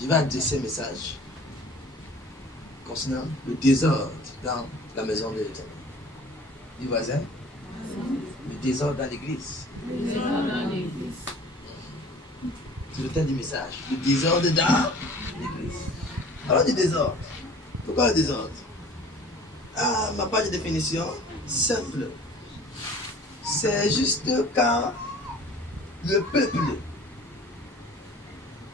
je vais adresser un message concernant le désordre dans la maison de l'Éternel. Du voisin, le désordre dans l'église. C'est le thème du message. Le désordre dans l'église. Alors, du désordre. Pourquoi le désordre? Ah, ma page de définition, simple. C'est juste quand le peuple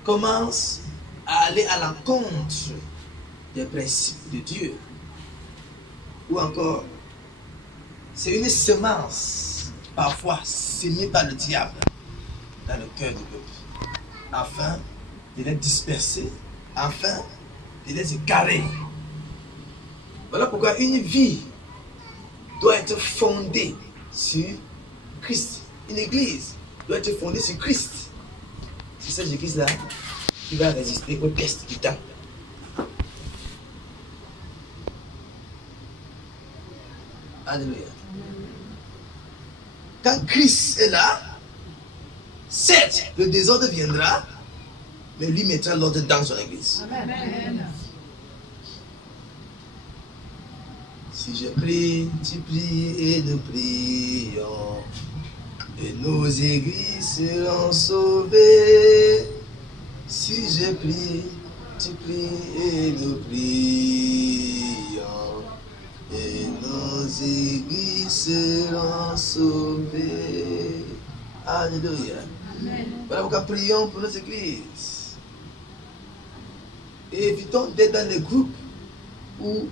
commence à aller à l'encontre des principes de Dieu. Ou encore, c'est une semence, parfois sémée par le diable, dans le cœur du peuple, afin de les disperser, afin de les égarer. Voilà pourquoi une vie doit être fondée sur Christ. Une église doit être fondée sur Christ. C'est cette église-là qui va résister au test du temps. Alléluia. Quand Christ est là, certes, le désordre viendra, mais lui mettra l'ordre dans son église. Amen. Si je prie, tu pries et nous prions, et nos églises seront sauvées. Si je prie, tu pries et nous prions, et nos églises seront sauvées. Alléluia. Amen. Voilà pourquoi prions pour nos églises. Et évitons d'être dans les groupes où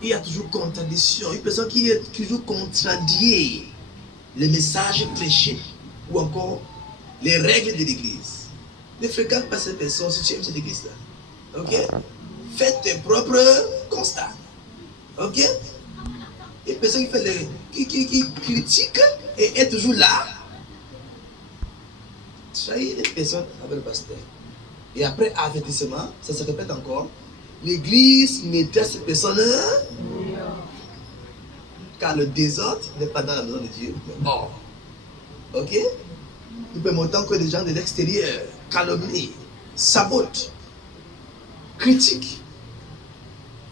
il y a toujours contradiction. Une personne qui est toujours contradiée les messages prêchés ou encore les règles de l'église. Ne fréquente pas cette personne si tu aimes cette église-là. Ok? Faites tes propres constats. Ok? Une personne qui fait qui critique et est toujours là. Trahir les personnes avec le pasteur. Et après avertissement, ça se répète encore. L'église mettra cette personne. Car le désordre n'est pas dans la maison de Dieu, mais hors. Ok? Nous permettons que les gens de l'extérieur calomnient, sabotent, critiquent,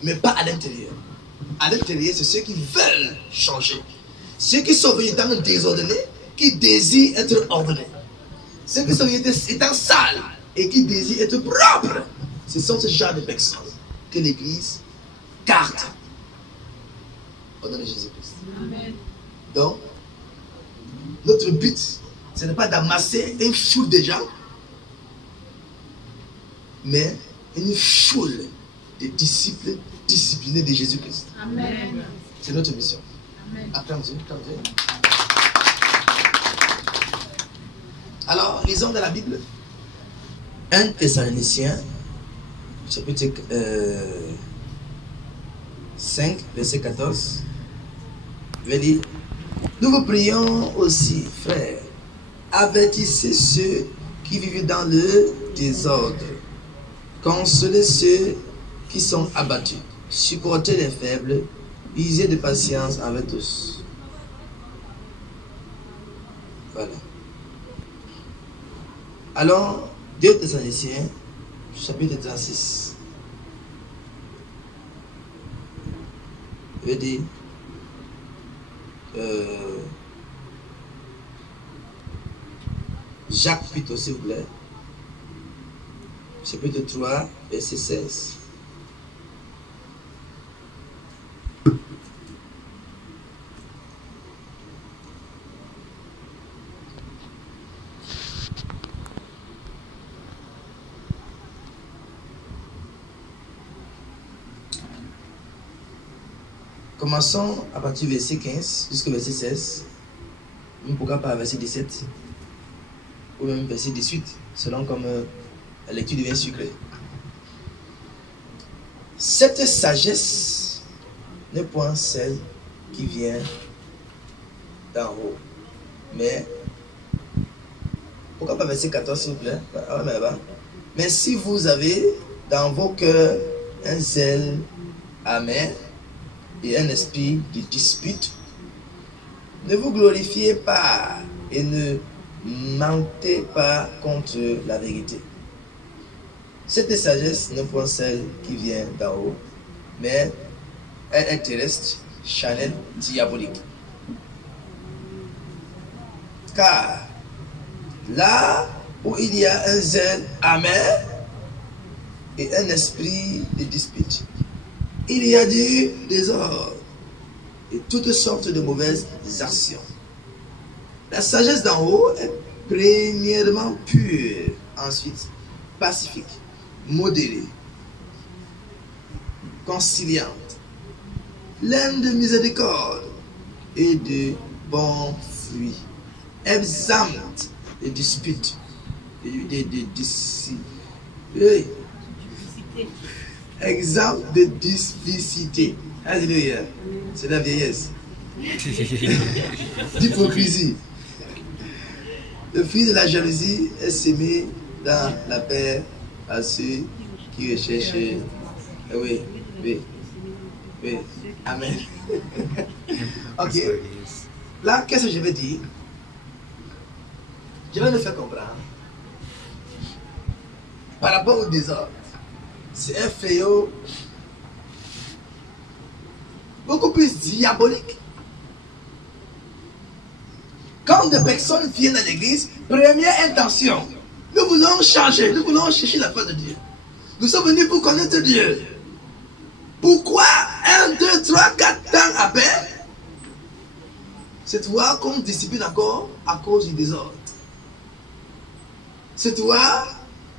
mais pas à l'intérieur. À l'intérieur, c'est ceux qui veulent changer. Ceux qui sont venus étant désordonnés, qui désirent être ordonnés. Ceux qui sont venus étant sales et qui désirent être propres. Ce sont ce genre de personnes que l'Église garde. Au nom de Jésus-Christ. Amen. Donc, notre but, ce n'est pas d'amasser une foule de gens, mais une foule de disciples disciplinés de Jésus-Christ. Amen. C'est notre mission. Amen. Acclame Dieu, acclame Dieu. Alors, lisons dans la Bible 1 Thessaloniciens, chapitre 5, verset 14. Je vais dire, nous vous prions aussi, frères, avertissez ceux qui vivent dans le désordre, consolez ceux qui sont abattus, supportez les faibles, usez de patience avec tous. Voilà. Alors, 2 Thessaloniciens, chapitre 36. Je vais dire, Jacques plutôt, s'il vous plaît. Chapitre 3, verset 16. Commençons à partir du verset 15 jusqu'au verset 16. Pourquoi pas verset 17 ou même verset 18, selon comme la lecture devient sucrée. Cette sagesse n'est point celle qui vient d'en haut, mais pourquoi pas verset 14 s'il vous plaît? Mais si vous avez dans vos cœurs un zèle amer et un esprit de dispute, ne vous glorifiez pas et ne mentez pas contre la vérité. Cette sagesse n'est pas celle qui vient d'en haut, mais elle est terrestre, charnelle, diabolique. Car là où il y a un zèle amer et un esprit de dispute, il y a du désordre et toutes sortes de mauvaises actions. La sagesse d'en haut est premièrement pure, ensuite pacifique, modérée, conciliante, pleine de miséricorde et de bons fruits, exempte de disputes, exemple de difficilité. Alléluia. C'est la vieillesse. D'hypocrisie. Le fruit de la jalousie est semé dans la paix à ceux qui recherchent. Oui. Amen. Ok. Là, qu'est-ce que je vais dire? Je vais le faire comprendre. Par rapport au désordre, c'est un fléau beaucoup plus diabolique. Quand des personnes viennent à l'église, première intention, nous voulons changer, nous voulons chercher la face de Dieu. Nous sommes venus pour connaître Dieu. Pourquoi 1, 2, 3, 4 ans après, c'est toi qu'on discipline encore à cause du désordre. C'est toi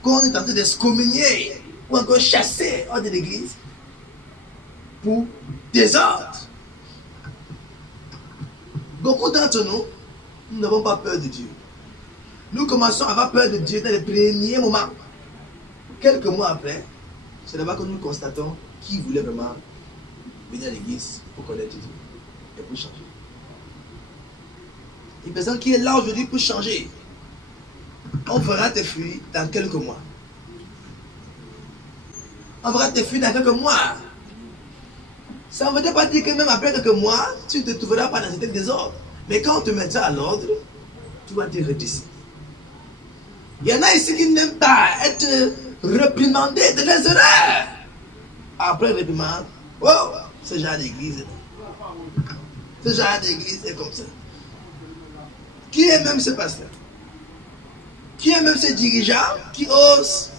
qu'on est en train d'excommunier ou encore chasser hors de l'église pour désordre. Beaucoup d'entre nous, nous n'avons pas peur de Dieu. Nous commençons à avoir peur de Dieu dans les premiers moments. Quelques mois après, c'est là-bas que nous constatons qui voulait vraiment venir à l'église pour connaître Dieu et pour changer. Une personne qui est là aujourd'hui pour changer, on verra tes fruits dans quelques mois. On verra tes fruits dans quelques mois. Ça ne veut pas dire que même après quelques mois, tu ne te trouveras pas dans un tel désordre. Mais quand on te mettra à l'ordre, tu vas te redresser. Il y en a ici qui n'aiment pas être réprimandés de leurs erreurs. Après réprimande, oh, ce genre d'église, ce genre d'église est comme ça. Qui est même ce pasteur? Qui est même ce dirigeant qui ose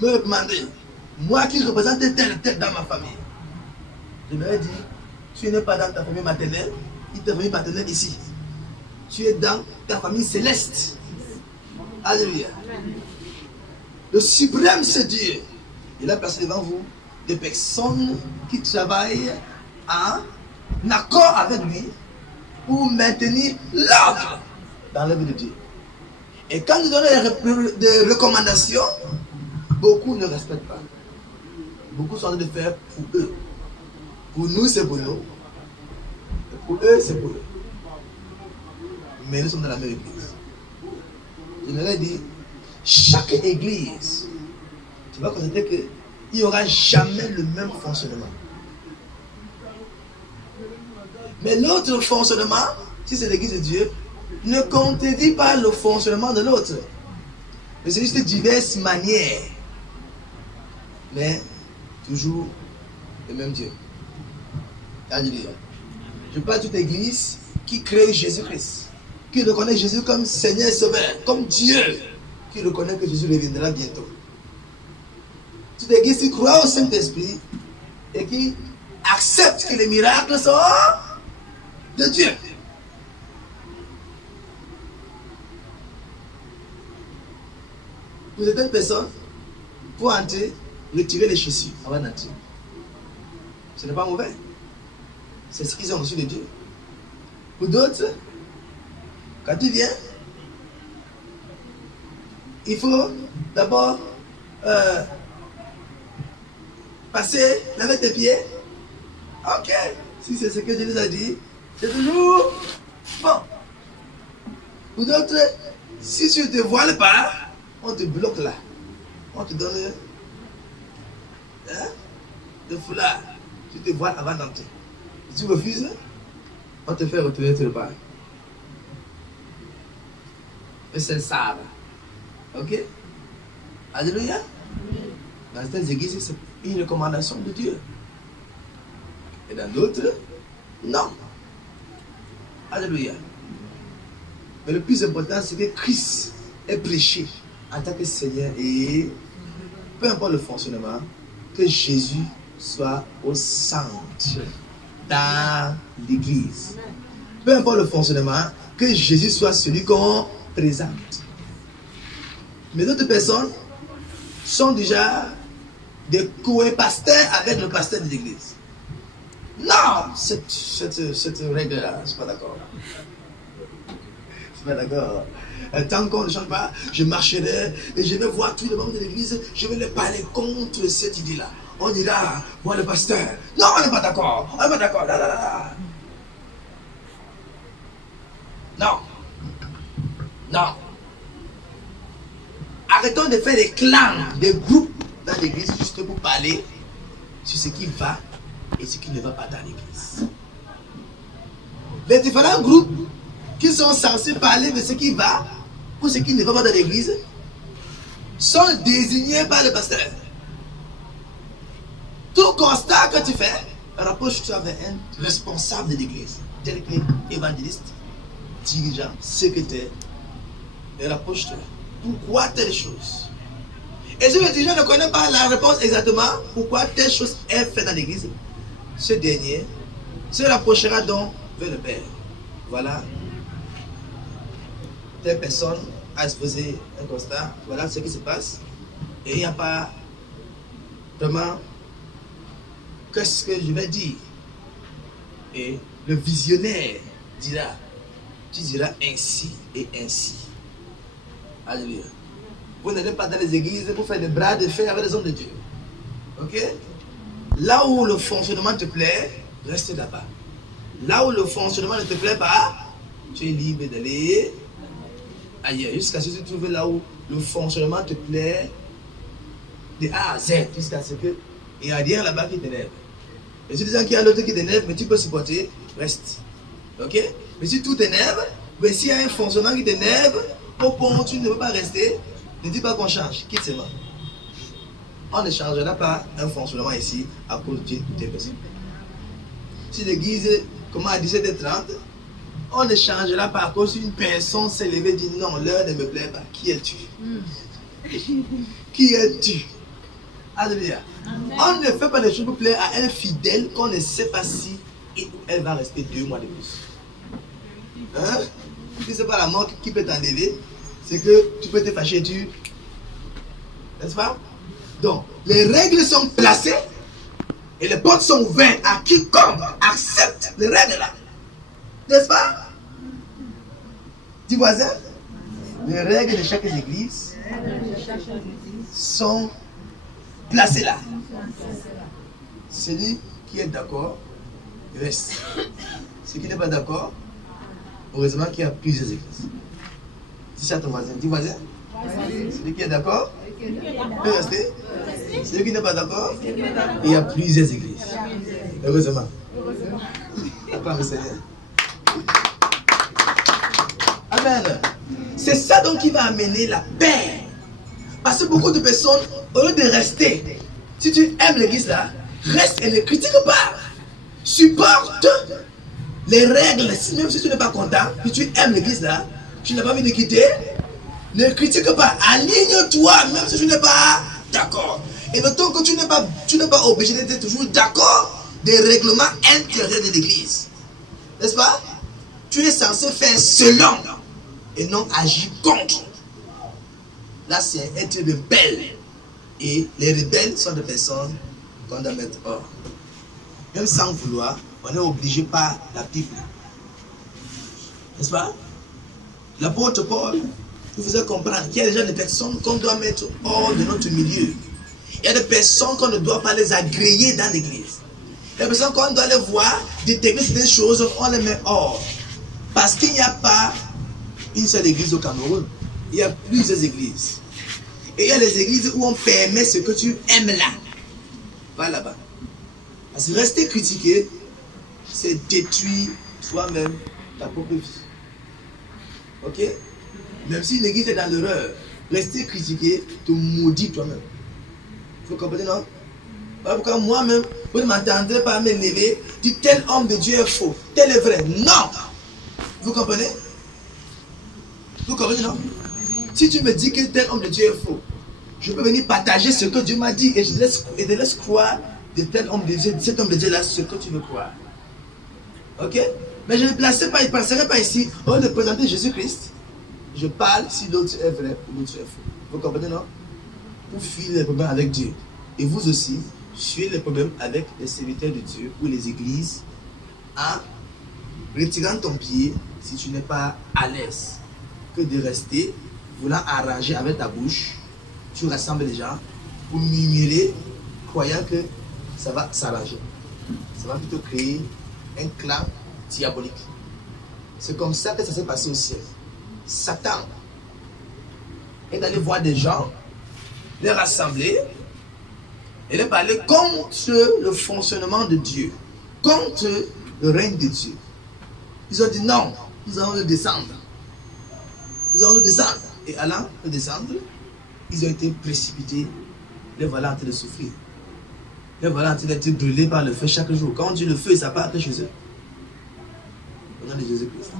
me réprimander? Moi qui représente telle tête dans ma famille. Je me dis, tu n'es pas dans ta famille maternelle, il ta famille maternelle ici. Tu es dans ta famille céleste. Alléluia. Le suprême, c'est Dieu. Il a placé devant vous des personnes qui travaillent en accord avec lui pour maintenir l'ordre dans l'œuvre de Dieu. Et quand nous donnons des recommandations, beaucoup ne respectent pas. Beaucoup sont en train de faire pour eux. Pour nous, c'est pour nous. Et pour eux, c'est pour eux. Mais nous sommes dans la même église. Je m'aurais dit, chaque église, tu vas constater qu'il n'y aura jamais le même fonctionnement. Mais l'autre fonctionnement, si c'est l'église de Dieu, ne contredit pas le fonctionnement de l'autre. Mais c'est juste diverses manières. Mais toujours le même Dieu. Alléluia. Je parle de toute église qui crée Jésus-Christ, qui reconnaît Jésus comme Seigneur et Sauveur, comme Dieu, qui reconnaît que Jésus reviendra bientôt. Toute église qui croit au Saint-Esprit et qui accepte que les miracles sont de Dieu. Pour certaines personnes, pour entrer, retirer les chaussures avant d'entrer. Ce n'est pas mauvais. C'est ce qu'ils ont reçu de Dieu. Pour d'autres, quand tu viens, il faut d'abord passer, laver tes pieds. Ok, si c'est ce que Dieu nous a dit, c'est toujours bon. Pour d'autres, si tu ne te voiles pas, on te bloque là. On te donne le foulard. Tu te voiles avant d'entrer. Si tu refuses, on te fait retourner tout le bar. Mais c'est le sable. Ok? Alléluia. Dans certaines églises, c'est une recommandation de Dieu. Et dans d'autres, non. Alléluia. Mais le plus important, c'est que Christ est prêché en tant que Seigneur et peu importe le fonctionnement, que Jésus soit au centre dans l'église. Peu importe le fonctionnement, que Jésus soit celui qu'on présente. Mais d'autres personnes sont déjà des co-pasteurs avec le pasteur de l'église. Non, cette règle-là, je ne suis pas d'accord. Je suis pas d'accord. Tant qu'on ne change pas, je marcherai et je vais voir tous les membres de l'église, je vais les parler contre cette idée-là. On ira voir le pasteur. Non, on n'est pas d'accord. On n'est pas d'accord. Là, là, là. Non. Non. Arrêtons de faire des clans, des groupes dans l'église juste pour parler sur ce qui va et ce qui ne va pas dans l'église. Les différents groupes qui sont censés parler de ce qui va ou ce qui ne va pas dans l'église sont désignés par le pasteur. Tout constat que tu fais, rapproche-toi avec un responsable de l'église, tel que évangéliste, dirigeant, secrétaire, et rapproche-toi. Pourquoi telle chose? Et si le dirigeant ne connaît pas la réponse exactement, pourquoi telle chose est faite dans l'église, ce dernier se rapprochera donc vers le Père. Voilà. Telle personne a exposé un constat, voilà ce qui se passe, et il n'y a pas vraiment qu'est-ce que je vais dire. Et le visionnaire dira, tu diras ainsi et ainsi. Alléluia. Vous n'allez pas dans les églises pour faire des bras de fer avec les hommes de Dieu. Ok? Là où le fonctionnement te plaît, reste là-bas. Là où le fonctionnement ne te plaît pas, tu es libre d'aller ailleurs. Jusqu'à ce que tu trouves là où le fonctionnement te plaît de A à Z. Jusqu'à ce que il n'y a rien là-bas qui t'énerve. Et si tu dis qu'il y a l'autre qui t'énerve, mais tu peux supporter, reste. Ok? Mais si tout t'énerve, mais s'il y a un fonctionnement qui t'énerve, au point où tu ne veux pas rester, ne dis pas qu'on change, quitte seulement. On ne changera pas un fonctionnement ici à cause d'une personne. Si l'église commence à 17h30, on ne changera pas à cause d'une personne s'est levée et dit non, l'heure ne me plaît pas. Qui es-tu? Qui es-tu? Alléluia. On ne fait pas des choses pour plaire à un fidèle qu'on ne sait pas si elle va rester 2 mois de plus. Hein? Si ce n'est pas la mort qui peut t'enlever, c'est que tu peux te fâcher, n'est-ce pas? Donc, les règles sont placées et les portes sont ouvertes à quiconque accepte les règles là. N'est-ce pas? Dis voisin, les règles de chaque église sont placées là. Celui qui est d'accord reste. Celui qui n'est pas d'accord, heureusement qu'il y a plusieurs églises. Dis ça à ton voisin. Dis voisin. Celui qui est d'accord peut rester. Celui qui n'est pas d'accord, il y a plusieurs églises. Heureusement. Acclame le Seigneur. Amen. C'est ça donc qui va amener la paix. Parce que beaucoup de personnes, au lieu de rester, si tu aimes l'église là, reste et ne critique pas. Supporte les règles. Même si tu n'es pas content, si tu aimes l'église là, tu n'as pas envie de quitter, ne critique pas. Aligne-toi, même si tu n'es pas d'accord. Et notons que tu n'es pas obligé d'être toujours d'accord des règlements intérieurs de l'église. N'est-ce pas? Tu es censé faire selon et non agir contre. Là, c'est être rebelle. Et les rebelles sont des personnes qu'on doit mettre hors. Même sans vouloir, on est obligé par la Bible. N'est-ce pas? L'apôtre Paul nous faisait comprendre qu'il y a déjà des personnes qu'on doit mettre hors de notre milieu. Il y a des personnes qu'on ne doit pas les agréer dans l'église. Les personnes qu'on doit les voir, détecter certaines choses, on les met hors. Parce qu'il n'y a pas une seule église au Cameroun. Il y a plusieurs églises. Et il y a des églises où on permet ce que tu aimes là. Va là-bas. Parce que rester critiqué, c'est détruire toi-même ta propre vie. Ok? Même si l'église est dans l'erreur, rester critiqué te maudit toi-même. Vous comprenez, non? Voilà pourquoi moi-même, vous ne m'entendrez pas me lever, dire tel homme de Dieu est faux, tel est vrai. Non! Vous comprenez? Vous comprenez, non? Si tu me dis que tel homme de Dieu est faux, je peux venir partager ce que Dieu m'a dit et je laisse croire de tel homme de Dieu, cet homme de Dieu là, ce que tu veux croire. Ok? Mais je ne passerai pas ici au de présenter Jésus-Christ. Je parle si l'autre est vrai ou l'autre est faux. Vous comprenez, non? Pour fuir les problèmes avec Dieu. Et vous aussi, fuyez les problèmes avec les serviteurs de Dieu ou les églises en retirant ton pied si tu n'es pas à l'aise. Que de rester, voulant arranger avec ta bouche, tu rassembles les gens pour murmurer, croyant que ça va s'arranger. Ça va plutôt créer un clan diabolique. C'est comme ça que ça s'est passé au ciel. Satan est allé voir des gens, les rassembler et les parler contre le fonctionnement de Dieu, contre le règne de Dieu. Ils ont dit non, nous allons le descendre. Nous allons le descendre. Et allant le descendre, ils ont été précipités. Les voilà en train de souffrir. Les voilà en train d'être brûlés par le feu chaque jour. Quand on dit le feu, ça part que chez eux. Au nom de Jésus-Christ.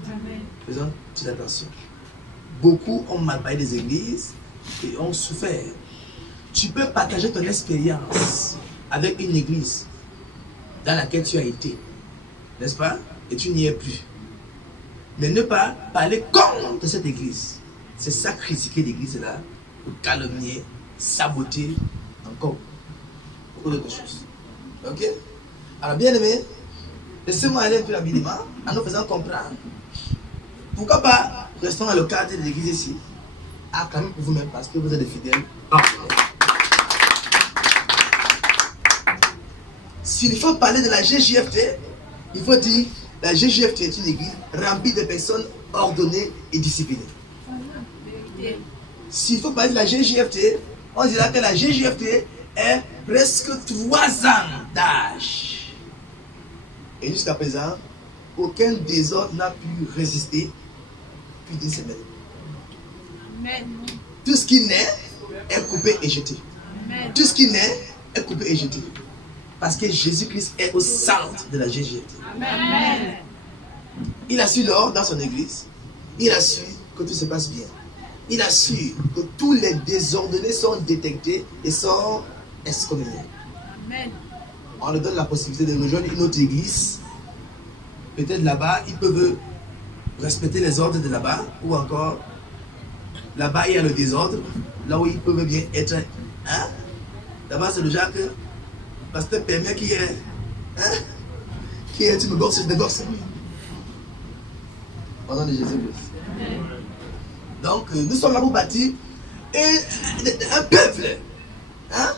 Faisons petite attention. Beaucoup ont mal parlé des églises et ont souffert. Tu peux partager ton expérience avec une église dans laquelle tu as été, n'est-ce pas? Et tu n'y es plus. Mais ne pas parler contre cette église. C'est ça, critiquer l'église là, calomnier, saboter, encore beaucoup d'autres choses. Ok? Alors, bien aimé, laissez-moi aller un peu rapidement en nous faisant comprendre. Pourquoi pas restons dans le cadre de l'église ici, acclamez pour vous-même parce que vous êtes des fidèles. S'il faut parler de la GJFT, il faut dire la GJFT est une église remplie de personnes ordonnées et disciplinées. S'il faut parler de la GJFT, on dira que la GJFT est presque 3 ans d'âge. Et jusqu'à présent, aucun désordre n'a pu résister plus d'une semaine. Amen. Tout ce qui naît est coupé et jeté. Amen. Tout ce qui naît est coupé et jeté. Parce que Jésus-Christ est au centre de la GJFT. Amen. Il a su lors dans son église, il a su que tout se passe bien. Il a su que tous les désordonnés sont détectés et sont excommuniés. Amen. On leur donne la possibilité de rejoindre une autre église. Peut-être là-bas, ils peuvent respecter les ordres de là-bas, ou encore là-bas il y a le désordre, là où ils peuvent bien être. Hein? Là-bas c'est le genre que pasteur permet qu'il y ait, qui est, tu me gosses, je te gosse. Au nom de Jésus-Christ. Donc nous sommes là pour bâtir un peuple. Hein?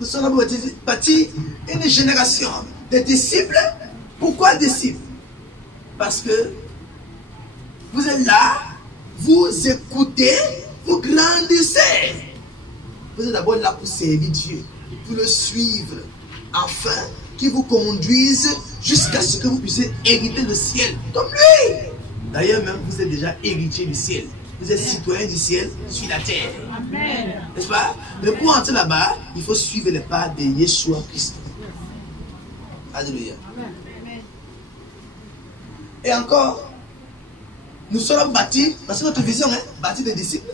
Nous sommes là pour bâtir une génération de disciples. Pourquoi disciples? Parce que vous êtes là, vous écoutez, vous grandissez. Vous êtes d'abord là pour servir Dieu, pour le suivre, afin qu'il vous conduise jusqu'à ce que vous puissiez hériter le ciel comme lui. D'ailleurs même, vous êtes déjà héritier du ciel. Vous êtes citoyen du ciel sur la terre. N'est-ce pas? Mais pour entrer là-bas, il faut suivre les pas de Yeshua Christ. Alléluia. Et encore, nous sommes bâtis, parce que notre vision est bâtie des disciples,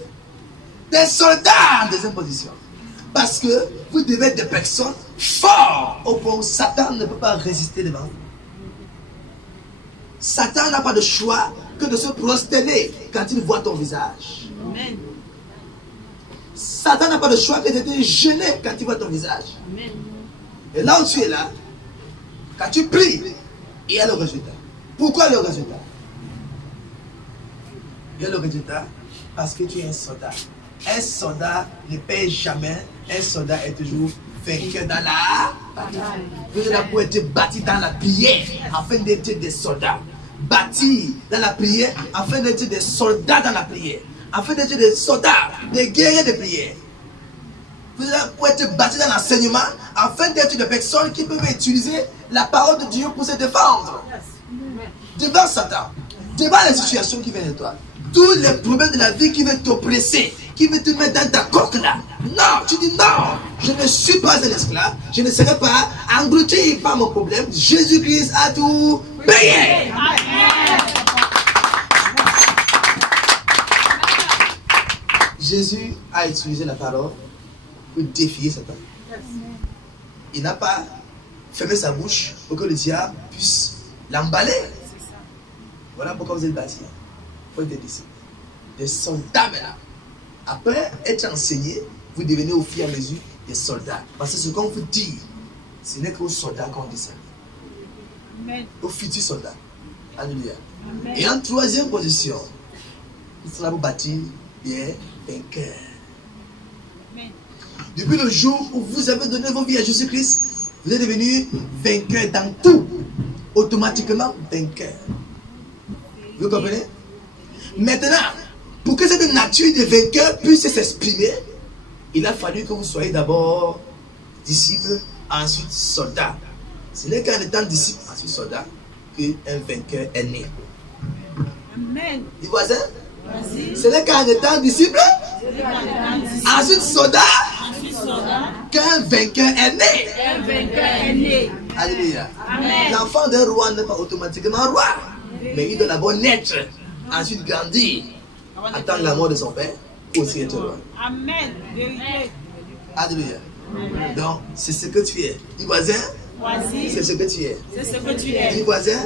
des soldats en deuxième position. Parce que vous devez être des personnes fortes au point où Satan ne peut pas résister devant vous. Satan n'a pas de choix que de se prosterner quand il voit ton visage. Amen. Satan n'a pas de choix que de te gêner quand il voit ton visage. Amen. Et là où tu es là, quand tu pries, il y a le résultat. Pourquoi le résultat? Il y a le résultat parce que tu es un soldat. Un soldat ne paie jamais. Un soldat est toujours vainqueur dans la bataille. Vous êtes là pour être bâti dans la prière afin d'être des soldats. Bâti dans la prière afin d'être des soldats dans la prière. Afin d'être des soldats, des guerriers de prière. Vous êtes là pour être bâti dans l'enseignement afin d'être des personnes qui peuvent utiliser la parole de Dieu pour se défendre. Devant Satan, devant les situations qui viennent de toi, tous les problèmes de la vie qui viennent t'oppresser, qui veut te mettre dans ta coque là. Non, tu dis non, je ne suis pas un esclave, je ne serai pas englouti par mon problème. Jésus-Christ a tout payé. Jésus a utilisé la parole pour défier Satan. Il n'a pas fermé sa bouche pour que le diable puisse l'emballer. Voilà pourquoi vous êtes bâtis. Il faut être des disciples, des soldats maintenant. Après être enseigné, vous devenez au fur et à mesure des soldats. Parce que ce qu'on vous dit, ce n'est qu'aux soldats qu'on dit ça. Aux futurs soldats. Alléluia. Et en troisième position, il sera vous bâtir des vainqueurs. Depuis le jour où vous avez donné vos vies à Jésus-Christ, vous êtes devenus vainqueurs dans tout. Automatiquement vainqueurs. Vous comprenez? Maintenant, pour que cette nature de vainqueur puisse s'exprimer, il a fallu que vous soyez d'abord disciple, ensuite soldat. Ce n'est qu'en étant disciple, ensuite soldat, qu'un vainqueur est né. Amen. Du voisin? Ce n'est qu'en étant disciple, ensuite soldat, qu'un vainqueur est né. Un vainqueur est né. Alléluia. Amen. L'enfant d'un roi n'est pas automatiquement roi, mais il doit d'abord naître, ensuite grandir, attendre la mort de son père, aussi être roi. Amen. Vérité. Alléluia. Donc, c'est ce que tu es. Du voisin, c'est ce que tu es. C'est ce que tu es. Du voisin,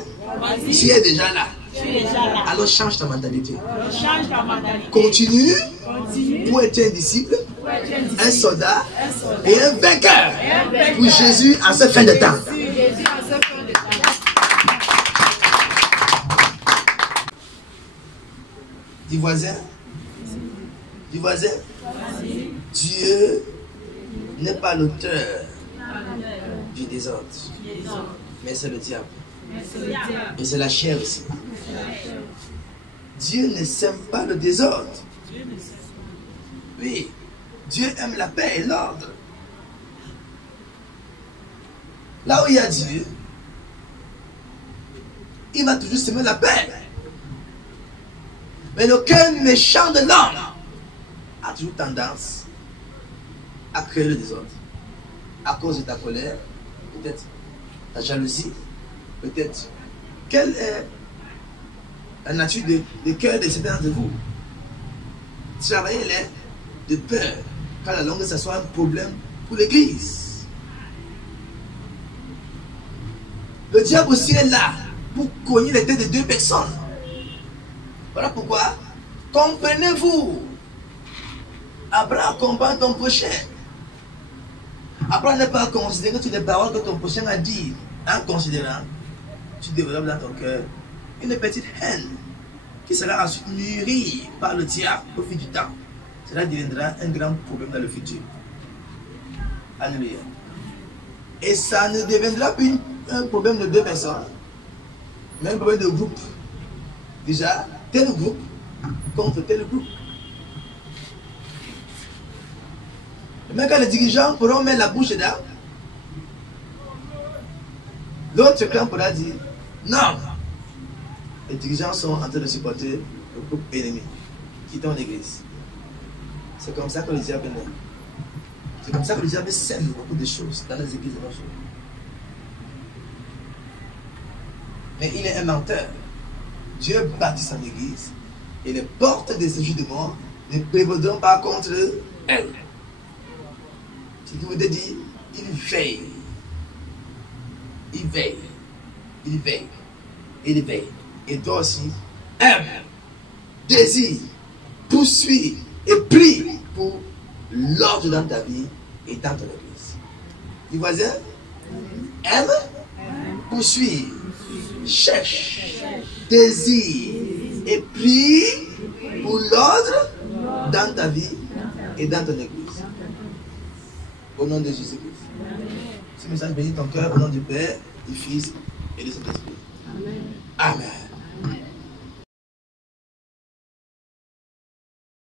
tu es déjà là. Tu es déjà là. Alors change ta mentalité. Change ta mentalité. Continue Continue. pour être un disciple, Pour être un disciple. un soldat Un soldat. et un vainqueur Et un vainqueur. pour Jésus en cette fin de temps. Jésus en ce fin de temps. Du voisin, Dieu n'est pas l'auteur du désordre, mais c'est le diable. Et c'est la chair aussi. Dieu ne sème pas le désordre. Oui, Dieu aime la paix et l'ordre. Là où il y a Dieu, il va toujours semer la paix. Mais le cœur méchant de l'homme a toujours tendance à créer le désordre. À cause de ta colère, peut-être ta jalousie, peut-être. Quelle est la nature de cœur de certains de vous? Travailler de peur, qu'à la longue, ça soit un problème pour l'église. Le diable aussi est là pour cogner les têtes de deux personnes. Voilà pourquoi, comprenez-vous, apprends à comprendre ton prochain. Apprends à ne pas considérer toutes les paroles que ton prochain a dit. En considérant, tu développes dans ton cœur une petite haine qui sera ensuite mûrie par le diable au fil du temps. Cela deviendra un grand problème dans le futur. Alléluia. Et ça ne deviendra plus un problème de deux personnes, mais un problème de groupe. Déjà, tel groupe contre tel groupe. Même quand les dirigeants pourront mettre la bouche dedans, l'autre clan pourra dire non. Les dirigeants sont en train de supporter le groupe ennemi qui est en église. C'est comme ça que le diable est. C'est comme ça que le diable sème beaucoup de choses dans les églises de nos jours. Mais il est un menteur. Dieu bâtit son église et les portes des séjours de mort ne prévaudront pas contre elle. Ce qui veut dire, il veille. Il veille. Il veille. Il veille. Et toi aussi, aime, désire, poursuis et prie pour l'ordre dans ta vie et dans ton église. Du voisin, aime, poursuis, cherche, désire et prie pour l'ordre dans ta vie et dans ton église. Au nom de Jésus-Christ. Ce message bénit ton cœur au nom du Père, du Fils et du Saint-Esprit. Amen.